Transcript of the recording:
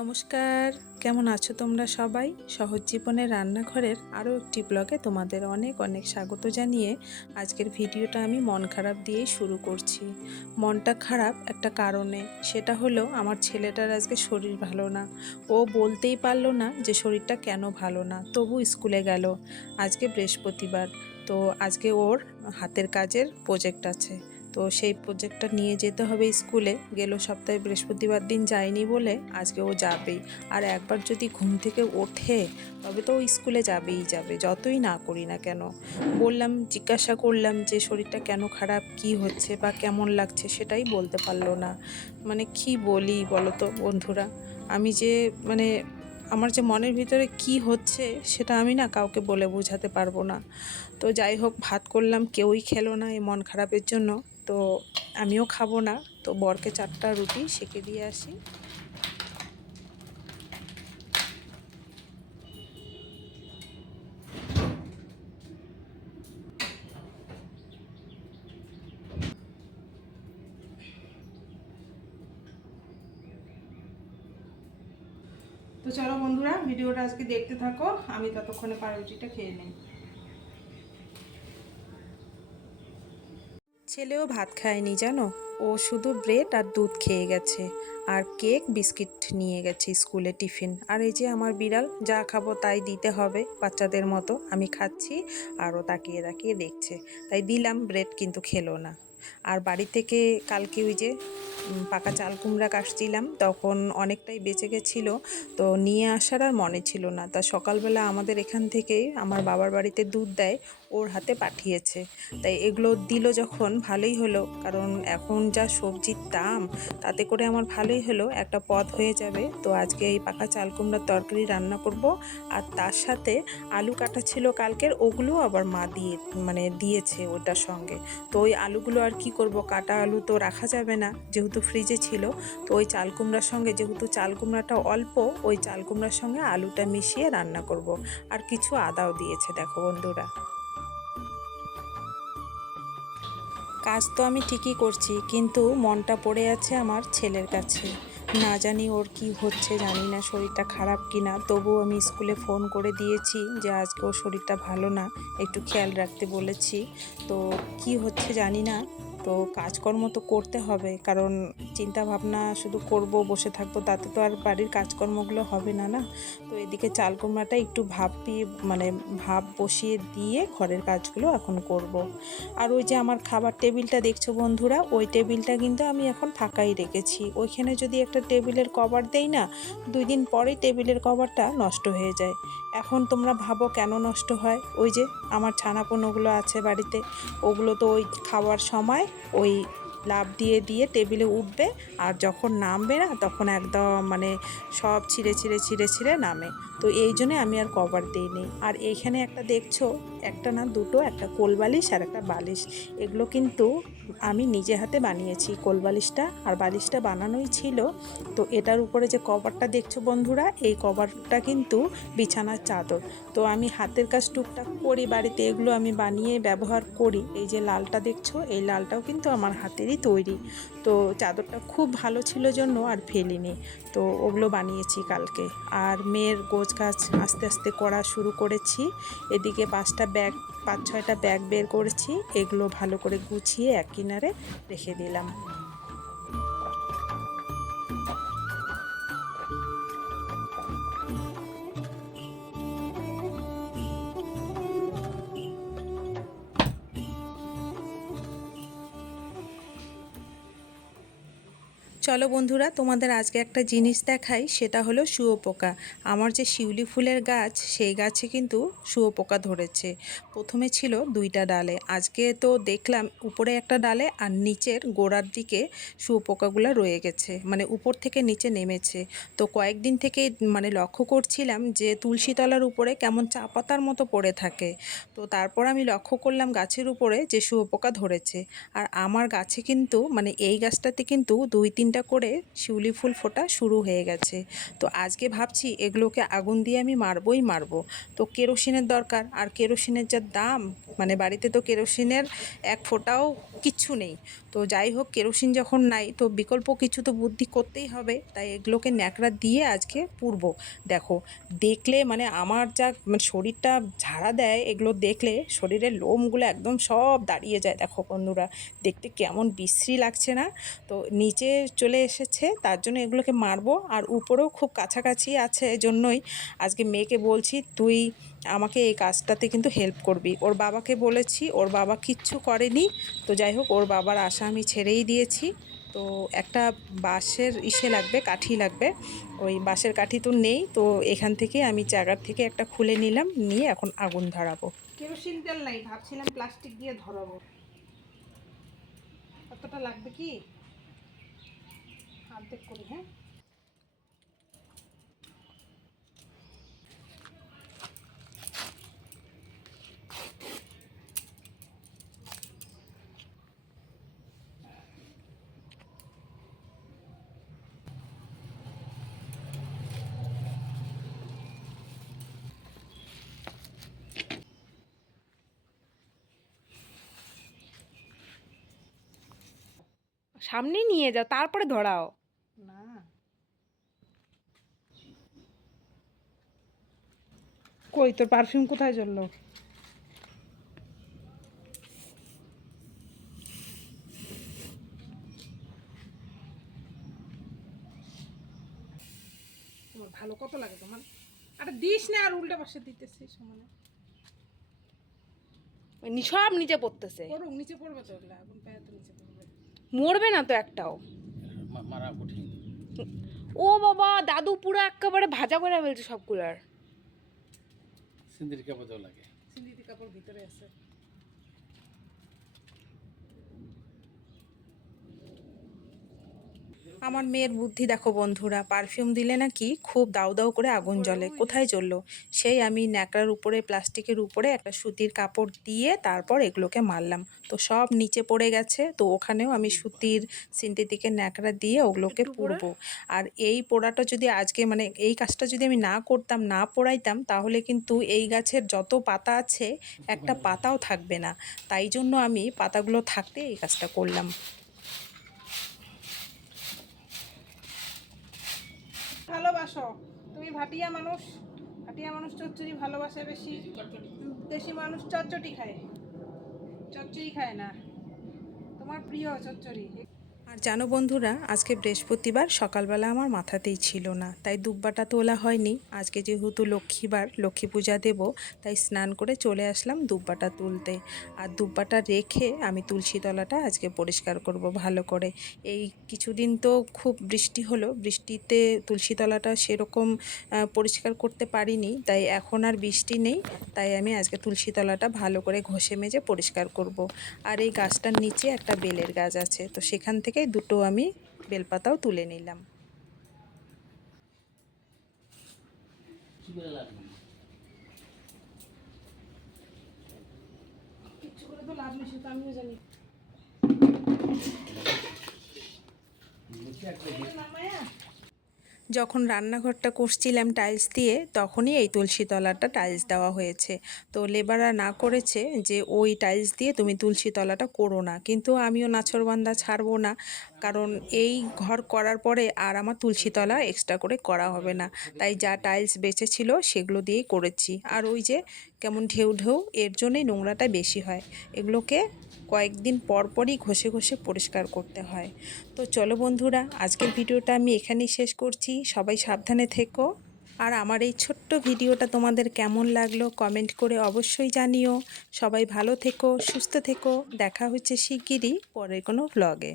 নমস্কার, কেমন আছো তোমরা সবাই? সহজ জীবনের রান্নাঘরের আরও একটি ব্লগে তোমাদের অনেক অনেক স্বাগত জানিয়ে আজকের ভিডিওটা আমি মন খারাপ দিয়েই শুরু করছি। মনটা খারাপ একটা কারণে, সেটা হলো আমার ছেলেটার আজকে শরীর ভালো না। ও বলতেই পারলো না যে শরীরটা কেন ভালো না, তবু স্কুলে গেল। আজকে বৃহস্পতিবার, তো আজকে ওর হাতের কাজের প্রজেক্ট আছে, তো সেই প্রজেক্টটা নিয়ে যেতে হবে স্কুলে। গেল সপ্তাহে বৃহস্পতিবার দিন যায়নি বলে আজকে ও যাবেই। আর একবার যদি ঘুম থেকে ওঠে তবে তো ও স্কুলে যাবেই যাবে, যতই না করি না কেন। বললাম, জিজ্ঞাসা করলাম যে শরীরটা কেন খারাপ, কি হচ্ছে বা কেমন লাগছে, সেটাই বলতে পারলো না। মানে কি বলি বলো তো বন্ধুরা, আমি যে মানে আমার যে মনের ভিতরে কি হচ্ছে সেটা আমি না কাউকে বলে বোঝাতে পারবো না। তো যাই হোক, ভাত করলাম, কেউই খেলো না এই মন খারাপের জন্য। তো আমিও খাবো না, তো বরকে 4টা রুটি সেঁকে দিয়ে আসি। তো চলো বন্ধুরা, ভিডিওটা আজকে দেখতে থাকো, আমি ততক্ষণে পাউরুটিটা খেয়ে নিই। ছেলেও ভাত খায়নি জানো, ও শুধু ব্রেড আর দুধ খেয়ে গেছে, আর কেক বিস্কিট নিয়ে গেছে স্কুলে টিফিন। আর এই যে আমার বিড়াল, যা খাবো তাই দিতে হবে বাচ্চাদের মতো, আমি খাচ্ছি আর ও তাকিয়ে তাকিয়ে দেখছে, তাই দিলাম ব্রেড, কিন্তু খেলো না। আর বাড়ি থেকে কালকে ওই যে পাকা চাল কুমড়া কাটছিলাম, তখন অনেকটাই বেঁচে গেছিলো, তো নিয়ে আসার আর মনে ছিল না। তা সকালবেলা আমাদের এখান থেকেই আমার বাবার বাড়িতে দুধ দেয়, ওর হাতে পাঠিয়েছে। তাই এগুলো দিল যখন ভালোই হলো, কারণ এখন যা সবজির দাম, তাতে করে আমার ভালোই হলো, একটা পদ হয়ে যাবে। তো আজকে এই পাকা চাল কুমড়ার তরকারি রান্না করব, আর তার সাথে আলু কাটা ছিল কালকের, ওগুলো আবার মা দিয়েছে ওটার সঙ্গে। তো ওই আলুগুলো আর কি করব, কাটা আলু তো রাখা যাবে না যেহেতু ফ্রিজে ছিল। তো ওই চাল কুমড়ার সঙ্গে, যেহেতু চাল কুমড়াটা অল্প, ওই চাল কুমড়ার সঙ্গে আলুটা মিশিয়ে রান্না করব। আর কিছু আদাও দিয়েছে, দেখো বন্ধুরা। কাজ তো আমি ঠিকই করছি, কিন্তু মনটা পড়ে আছে আমার ছেলের কাছে। না জানি ওর কি হচ্ছে, জানি না শরীরটা খারাপ কি না, তবু আমি স্কুলে ফোন করে দিয়েছি যে আজকে ওর শরীরটা ভালো না, একটু খেয়াল রাখতে বলেছি। তো কি হচ্ছে জানি না। তো কাজকর্ম তো করতে হবে, কারণ চিন্তা ভাবনা শুধু করব বসে থাকবো, তাতে তো আর বাড়ির কাজকর্মগুলো হবে না না। তো এদিকে চাল কুমড়াটা একটু ভাপ বসিয়ে দিয়ে ঘরের কাজগুলো এখন করব। আর ওই যে আমার খাবার টেবিলটা দেখছো বন্ধুরা, ওই টেবিলটা কিন্তু আমি এখন ফাঁকাই রেখেছি। ওইখানে যদি একটা টেবিলের কভার দেই না, 2 দিন পরেই টেবিলের কভারটা নষ্ট হয়ে যায়। এখন তোমরা ভাবো কেন নষ্ট হয়? ওই যে আমার ছানাপোনাগুলো আছে বাড়িতে, ওগুলো তো ওই খাওয়ার সময় ওই লাফ দিয়ে দিয়ে টেবিলে উঠবে, আর যখন নামবে না তখন একদম সব ছিঁড়ে ছিঁড়ে ছিঁড়ে ছিঁড়ে নামে। তো এই জন্যে আমি আর কভার দিইনি। আর এইখানে একটা দেখছো, একটা না দুটো, একটা কোলবালিশ আর একটা বালিশ, এগুলো কিন্তু আমি নিজে হাতে বানিয়েছি। কোলবালিশটা আর বালিশটা বানানোই ছিল। তো এটার উপরে যে কভারটা দেখছো বন্ধুরা, এই কভারটা কিন্তু বিছানার চাদর। তো আমি হাতের কাজ টুকটাক করি বাড়িতে, এগুলো আমি বানিয়ে ব্যবহার করি। এই যে লালটা দেখছো, এই লালটাও কিন্তু আমার হাতেরই তৈরি। তো চাদরটা খুব ভালো ছিল জন্য আর ফেলিনি। তো ওগুলো বানিয়েছি কালকে। আর মেয়ের গোছ গাছ আস্তে আস্তে করা শুরু করেছি। এদিকে 5-6টা ব্যাগ বের করেছি, এগুলো ভালো করে গুছিয়ে এক কিনারে রেখে দিলাম। চলো বন্ধুরা, তোমাদের আজকে একটা জিনিস দেখাই, সেটা হলো শুঁয়োপোকা। আমার যে শিউলি ফুলের গাছ, সেই গাছে কিন্তু শুঁয়োপোকা ধরেছে। প্রথমে ছিল 2টা ডালে, আজকে তো দেখলাম উপরে একটা ডালে আর নিচের গোড়ার দিকে শুঁয়োপোকাগুলো রয়ে গেছে, উপর থেকে নিচে নেমেছে। তো কয়েকদিন থেকে লক্ষ্য করছিলাম যে তুলসী তলার উপরে কেমন চা পাতার মতো পড়ে থাকে। তো তারপর আমি লক্ষ্য করলাম গাছের উপরে যে শুঁয়োপোকা ধরেছে। আর আমার গাছে কিন্তু এই গাছটাতে কিন্তু 2-3 তিনটা করে শিউলি ফুল ফোটা শুরু হয়ে গেছে। তো আজকে ভাবছি এগুলোকে আগুন দিয়ে আমি মারবই মারবো। তো কেরোসিনের দরকার, আর কেরোসিনের যা দাম, মানে বাড়িতে তো কেরোসিনের এক ফোঁটাও কিচ্ছু নেই। তো যাই হোক, কেরোসিন যখন নাই তো বিকল্প কিছু তো বুদ্ধি করতেই হবে, তাই এগুলোকে ন্যাকড়া দিয়ে আজকে পুড়বো। দেখো, দেখলে মানে আমার যা মানে শরীরটা ঝাড়া দেয় এগুলো দেখলে, শরীরের লোমগুলো একদম সব দাঁড়িয়ে যায়। দেখো বন্ধুরা, দেখতে কেমন বিশ্রী লাগছে না? তো নিচে চলে এসেছে, তার জন্য এগুলোকে মারবো। আর উপরেও খুব কাছাকাছি আছে, এজন্যই আজকে মেয়েকে বলছি তুই আমাকে এই কাজটাতে কিন্তু হেল্প করবি। ওর বাবাকে বলেছি, ওর বাবা কিচ্ছু করেনি। তো যাই হোক, ওর বাবার আশা আমি ছেড়েই দিয়েছি। তো একটা বাঁশের লাগবে, কাঠি লাগবে। ওই বাঁশের কাঠি তো নেই, তো এখান থেকে আমি জায়গার থেকে একটা খুলে নিলাম, নিয়ে এখন আগুন ধরাবো। কেরোসিন তেল নাই, ভাবছিলাম প্লাস্টিক দিয়ে ধরাবো। কতটা লাগবে কি অর্ধেক করি, হ্যাঁ। সামনে নিয়ে যাও, তারপরে ধরাও। না, কই তোর পারফিউম কোথায় জ্বললো? তোমার ভালো কত লাগে তোমার? আরে দিস না, আর উল্টা পাশে দিতেছিস সমানে। সব নিচে পড়তেছে। পড়ুক, নিচে পড়বে তো, ওগুলা আগুন পায়ে তো নিচে পড়বে। মরবে না তো একটাও। মারা কঠিন। ও বাবা, দাদু পুরো একেবারে ভাজা করে ফেলছে সবগুলার। সিন্দির কাপড় লাগে। সিন্দিতে কাপড় ভিতরে আছে। আমার মেয়ের বুদ্ধি দেখো বন্ধুরা, পারফিউম দিলে নাকি খুব দাউ দাউ করে আগুন জ্বলে। কোথায় জ্বললো? সেই আমি ন্যাকড়ার উপরে, প্লাস্টিকের উপরে একটা সুতির কাপড় দিয়ে তারপর এগুলোকে মারলাম। তো সব নিচে পড়ে গেছে। তো ওখানেও আমি সুতির সিনথেটিকের ন্যাকড়া দিয়ে ওগুলোকে পুড়বো। আর এই পোড়াটা যদি আজকে, মানে এই কাজটা যদি আমি না করতাম, না পোড়াইতাম, তাহলে কিন্তু এই গাছের যত পাতা আছে একটা পাতাও থাকবে না। তাই জন্য আমি পাতাগুলো থাকতে এই কাজটা করলাম। ভালোবাসো তুমি, ভাটিয়া মানুষ। ভাটিয়া মানুষ চচ্চড়ি ভালোবাসে বেশি। দেশি মানুষ চচ্চড়ি খায়, চচ্চড়ি খায় না। তোমার প্রিয় চচ্চড়ি। আর জানো বন্ধুরা, আজকে বৃহস্পতিবার, সকালবেলা আমার মাথাতেই ছিল না, তাই দুব্বাটা তোলা হয়নি। আজকে যেহেতু লক্ষ্মীবার, লক্ষ্মী পূজা দেব, তাই স্নান করে চলে আসলাম দুব্বাটা তুলতে। আর দুব্বাটা রেখে আমি তুলসী তলাটা আজকে পরিষ্কার করব ভালো করে। এই কিছুদিন তো খুব বৃষ্টি হলো, বৃষ্টিতে তুলসী তলাটা সেরকম পরিষ্কার করতে পারিনি, তাই এখন আর বৃষ্টি নেই, তাই আমি আজকে তুলসী তলাটা ভালো করে ঘষে মেজে পরিষ্কার করব। আর এই গাছটার নিচে একটা বেলের গাছ আছে, তো সেখান থেকে দুটো আমি বেলপাতাও তুলে নিলাম। কিচ্ছু করে তো লাভ নেই, সেটা আমিও জানি। যখন রান্নাঘরটা করছিলাম টাইলস দিয়ে, তখনই এই তুলসী তলাটা টাইলস দেওয়া হয়েছে। তো লেবাররা না করেছে যে ওই টাইলস দিয়ে তুমি তুলসী তলাটা করো না, কিন্তু আমিও নাছোড়বান্দা ছাড়বো না, কারণ এই ঘর করার পরে আর আমার তুলসী তলা এক্সট্রা করে করা হবে না। তাই যা টাইলস বেঁচে ছিল সেগুলো দিয়েই করেছি। আর ওই যে কেমন ঢেউ ঢেউ, এর জন্যই নোংরাটা বেশি হয়। এগুলোকে কয়েকদিন পর পরই ঘষে ঘষে পরিষ্কার করতে হয়। তো চলো বন্ধুরা, আজকের ভিডিওটা আমি এখানেই শেষ করছি। সবাই সাবধানে থেকো। আর আমার এই ছোট্ট ভিডিওটা তোমাদের কেমন লাগলো কমেন্ট করে অবশ্যই জানিও। সবাই ভালো থেকো, সুস্থ থেকো। দেখা হচ্ছে শিগগিরই পরের কোনো ভ্লগে।